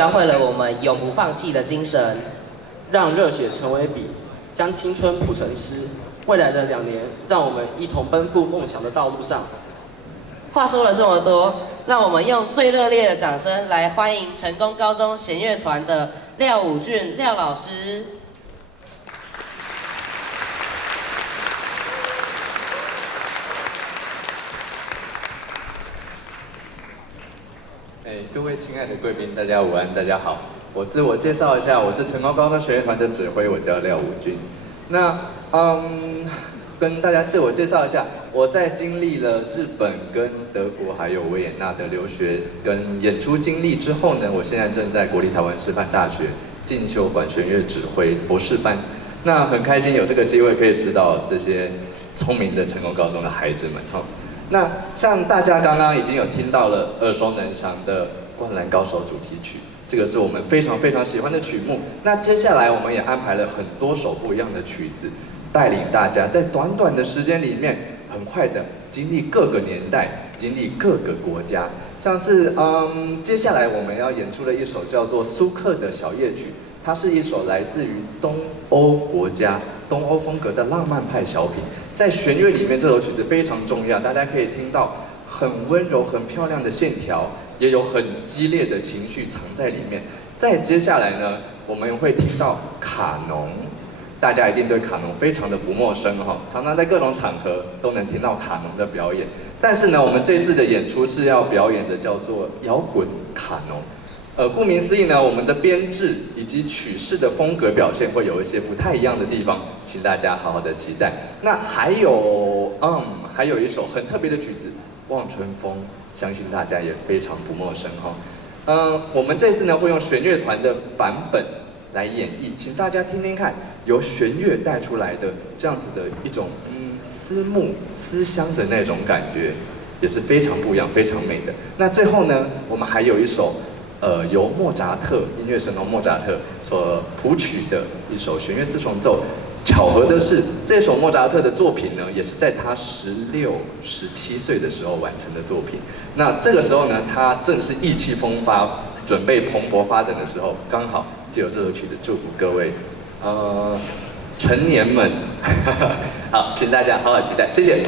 教会了我们永不放弃的精神，让热血成为笔，将青春谱成诗。未来的2年，让我们一同奔赴梦想的道路上。话说了这么多，让我们用最热烈的掌声来欢迎成功高中弦乐团的廖武俊廖老师。各位亲爱的贵宾，大家午安，大家好。我自我介绍一下，我是成功高中弦乐团的指挥，我叫廖武俊。那跟大家自我介绍一下，我在经历了日本跟德国还有维也纳的留学跟演出经历之后呢，我现在正在国立台湾师范大学进修管弦乐指挥博士班。那很开心有这个机会可以指导这些聪明的成功高中的孩子们哈。那像大家刚刚已经有听到了耳熟能详的《灌篮高手》主题曲，这个是我们非常非常喜欢的曲目。那接下来我们也安排了很多首不一样的曲子，带领大家在短短的时间里面，很快的经历各个年代，经历各个国家。像是接下来我们要演出的一首叫做《苏克的小夜曲》，它是一首来自于东欧国家、东欧风格的浪漫派小品。在弦乐里面，这首曲子非常重要，大家可以听到很温柔、很漂亮的线条，也有很激烈的情绪藏在里面。再接下来呢，我们会听到卡农，大家一定对卡农非常的不陌生哈，常常在各种场合都能听到卡农的表演。但是呢，我们这次的演出是要表演的叫做摇滚卡农。顾名思义呢，我们的编制以及曲式的风格表现会有一些不太一样的地方，请大家好好的期待。那还有一首很特别的曲子《望春风》，相信大家也非常不陌生哈。我们这次呢会用弦乐团的版本来演绎，请大家听听看，由弦乐带出来的这样子的一种思慕思乡的那种感觉，也是非常不一样、非常美的。那最后呢，我们还有一首。由莫扎特音乐神童莫扎特所谱曲的一首弦乐四重奏。巧合的是，这首莫扎特的作品呢，也是在他16、17岁的时候完成的作品。那这个时候呢，他正是意气风发，准备蓬勃发展的时候，刚好就有这首曲子祝福各位，成年们。好，请大家好好期待，谢谢。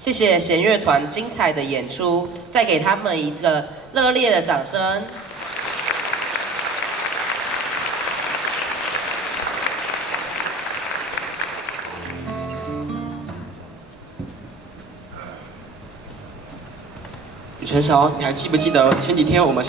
谢谢弦乐团精彩的演出，再给他们一个热烈的掌声。雨辰韶，你还记不记得前几天我们